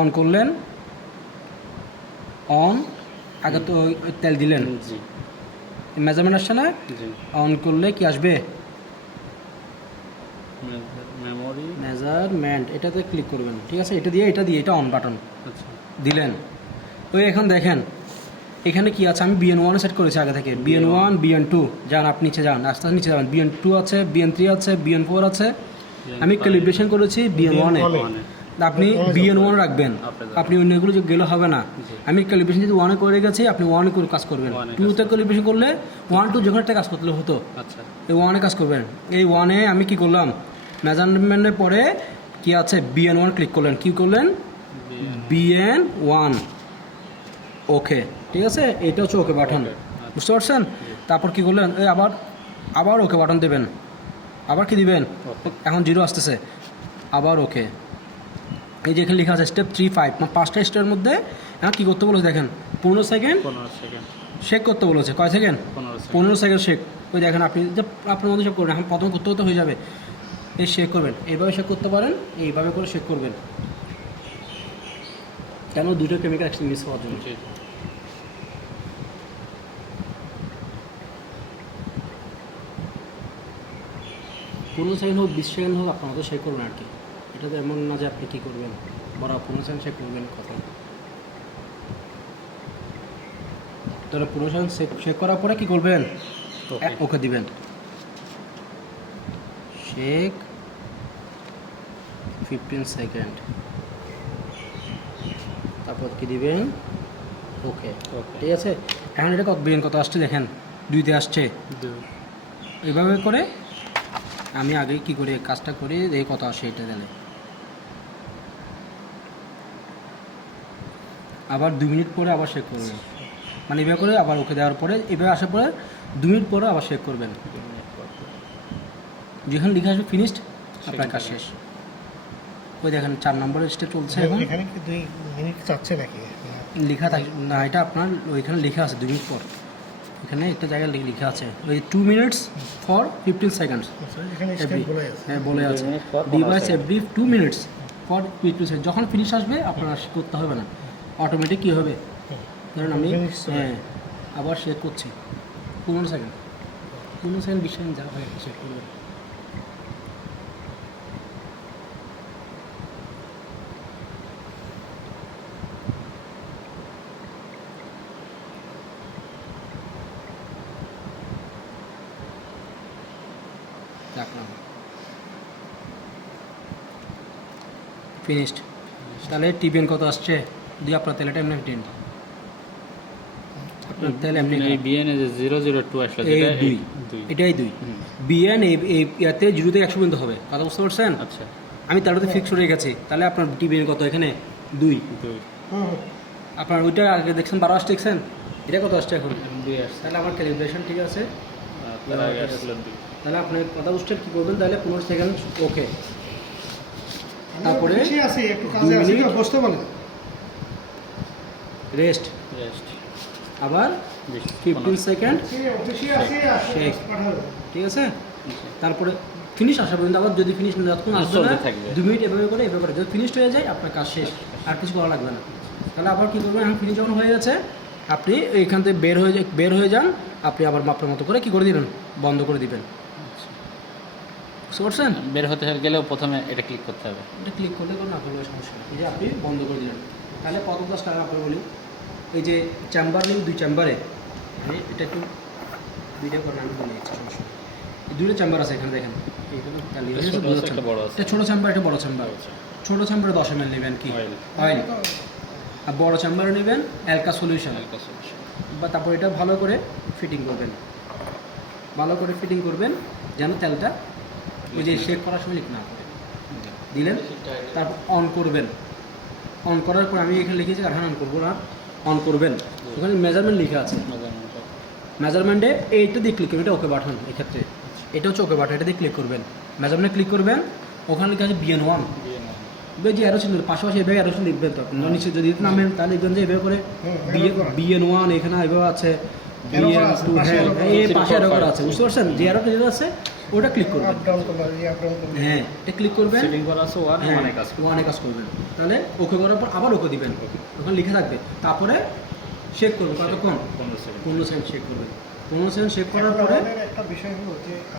On করলেন, on আগে তো তেল দিলেন, জি মেজারমেন্ট আসছে না? জি। অন করলে কি আসবে? মেমোরি। মেজারমেন্ট, এটাতে ক্লিক করবেন, ঠিক আছে? এটা দিয়ে এটা অন বাটন আচ্ছা দিলেন। ওই এখন দেখেন এখানে কি আছে, আমি বিএন ওয়ানে সেট করেছি আগে থেকে, বিএন ওয়ান বিএন টু, যান আপনি নিচে যান, আস্তে আস্তে নিচে যাবেন, বিএন টু আছে, বিএন থ্রি আছে, বিএন ফোর আছে, আমি ক্যালিব্রেশন করেছি বিএন ওয়ানে। আপনি বিএন ওয়ান রাখবেন, আপনি অন্যগুলো যে গেলে হবে না। আমি ক্যালিব্রেশন যদি ওয়ানে করে গেছি, আপনি ওয়ানে করে কাজ করবেন। টুতে ক্যালিব্রেশন করলে ওয়ান টু যখন একটা কাজ করতে হতো, আচ্ছা এই ওয়ানে কাজ করবেন। এই ওয়ানে আমি কি করলাম, মেজারমেন্টের পরে কি আছে বিএন ওয়ান ক্লিক করলেন, কি করলেন বিএন ওয়ান, ওকে, ঠিক আছে? এটা হচ্ছে ওকে বাটন, বুঝতে পারছেন? তারপর কি করলেন, এই আবার ওকে বাটন দেবেন, আবার কি দিবেন, এখন জিরো আসতেছে, আবার ওকে। এই যে এখানে লেখা আছে স্টেপ 3 5, মানে 5টা স্টেপের মধ্যে এখন কী করতে বলেছে দেখেন, 15 সেকেন্ড 15 সেকেন্ড। শেক করতে বলেছে। কয় সেকেন্ড? 15 second shake. ওই দেখেন আপনি যে আপনার মধ্যে শেক করবেন, এখন প্রথম করতে করতে হয়ে যাবে, এই শেক করবেন, এইভাবে শেক করতে পারেন, এইভাবে করে শেক করবেন, কেন দুটো কেমিক্যাল একসাথে মিক্স হওয়ার জন্য। জি 15 সেকেন্ড হোক 20 সেকেন্ড হোক আপনার মতো শেক করবেন আর কি। এটা তো এমন না যে আপনি কী করবেন বড় 15 সেকেন্ড শেক করবেন কথা। তাহলে 15 সেকেন্ড শেক করার পরে কী করবেন, ওকে দিবেন, শেক 15 সেকেন্ড, তারপর কি দিবেন, ওকে, ঠিক আছে? এখন এটা কত আসছে দেখেন, 2তে আসছে। এইভাবে করে আমি আগে কি করি কাজটা করি, এই কত আসে এটা দিলে, আবার 2 মিনিট পরে আবার শেক করবেন, মানে এভাবে করে আবার ওকে দেওয়ার পরে এভাবে আসার পরে 2 মিনিট পরে আবার শেক করবেন, যেখানে লিখে আসবে ফিনিশড, আপনার কাজ শেষ। ওই দেখেন 4 নম্বরের স্টেপ চলছে এখন। এখানে কি 2 মিনিট চাচ্ছে নাকি? লেখা থাকে না, এটা আপনার ওইখানে লেখা আছে 2 মিনিট পর, এখানে একটা জায়গায় লেখা আছে ওই 2 মিনিটস ফর 15 সেকেন্ডস। এখানে স্টেপ বলে আছে। হ্যাঁ বলে আছে, device every 2 minutes for 15 second. যখন ফিনিশ আসবে আপনার করতে হবে না, অটোমেটিক কী হবে, ধরেন আমি হ্যাঁ আবার শেক করছি 15 সেকেন্ড, 15 সেকেন্ড 20 সেকেন্ড যা হয় শেক করবেন। রাখলাম, ফিনিশড। তাহলে টিবিএন কত আসছে, দিয়ে আপনার তেলটা এমনি টেন, আপনার তেল এমনি এই বিএনএ যে 002 আসলে এই যেটা 2, এটাই 2 বিএন এই ইয়াতে 0 থেকে 100 পর্যন্ত হবে, কথা বুঝতে পারছেন? আচ্ছা আমি তেলটাতে ফিক্স করে গেছি, তাহলে আপনার টিবিএন কত এখানে 2, 2 আপনার ওইটা আগে দেখছেন 12 আসছে, দেখছেন এটা কত আসছে এখন 2 আসছে। তাহলে আমার ক্যালিব্রেশন ঠিক আছে। তার আগে আসলে 2। তাহলে আপনি কথা বুঝতে কী করবেন, তাহলে 15 সেকেন্ড ওকে, তারপরে বেশি আছে, একটু কাজে আছে, মিনিট। বসতে বলে। রেস্ট, রেস্ট আবার 15 সেকেন্ড বেশি আছে, শেক, পাঠাবো। ঠিক আছে? তারপরে ফিনিশ আসা পর্যন্ত আবার যদি ফিনিশ যতক্ষণ আসবে না চলতে থাকবে। 2 মিনিট এভাবে করে যদি ফিনিশড হয়ে যায় আপনার কাজ শেষ, আর কিছু করা লাগবে না। তাহলে আবার কী করবেন, এখন ফিনিশ যখন হয়ে গেছে আপনি এইখান থেকে বের হয়ে যান, আপনি আবার মাপের মতো করে কী করে দিবেন, বন্ধ করে দিবেন, বুঝতে পারছেন? বের হতে গেলেও প্রথমে এটা ক্লিক করতে হবে। এটা ক্লিক করলে কোনো না করলে সমস্যা নেই, এই যে আপনি বন্ধ করে দিলেন। তাহলে কত কাজটা আপনার বলি, এই যে চেম্বার নেই 2 চেম্বারে, আমি এটা একটু ভিডিও করে আমি বলে দিচ্ছি, সমস্যা নেই। এই 2টা চেম্বার আছে এখানে দেখেন, একটা বড় আছে। এটা ছোটো চেম্বার, এটা বড় চেম্বার। ছোটো চেম্বারে 10 ml নেবেন কি অয়েল, আর বড় চেম্বারে নেবেন অ্যালকা সলিউশন, বা তারপর এটা ভালো করে ফিটিং করবেন, ভালো করে ফিটিং করবেন যেন তেলটা ওই যে শেক করার সময় লিক না করে দিলেন। তারপর অন করবেন, অন করার পর আমি এখানে লিখেছি আর অন করবো না, অন করবেন, ওখানে মেজারমেন্ট লিখে আছে, মেজারমেন্টে এইটা দিয়ে ক্লিক করবেন, এটা ওকে বাটন, এক্ষেত্রে এটা হচ্ছে ওকে বাটন, এটা দিয়ে ক্লিক করবেন, মেজারমেন্টে ক্লিক করবেন, ওখানে লিখে আছে বিএন ওয়ান, যে অ্যারো চিহ্ন পাশাপাশি এভাবে অ্যারো চিহ্ন লিখবেন, তো নিচে যদি নামেন তাহলে লিখবেন যে এভাবে করে বিএন ওয়ান, এখানে এভাবে আছে বিএন টু, হ্যাঁ এই পাশে অ্যারো করা আছে, বুঝতে পারছেন? যে অ্যারোটা যেটা আছে ওটা ক্লিক করবেন। আপ ডাউন করবেন, আপ ডাউন করবেন। হ্যাঁ, এটা ক্লিক করবেন। সেটিং করা আছে ওয়ান হ্যাঁ, ওয়ানে কাজ করবে। ওয়ানে কাজ করবেন। তাহলে ওকে করার পর আবার ওকে দিবেন, ওখানে লিখে থাকবে। তারপরে শেক করবেন কতক্ষণ, 15 সেকেন্ড। 15 সেকেন্ড শেক করবেন। 15 সেকেন্ড শেক করার পরে আমাদের একটা বিষয় হলো যে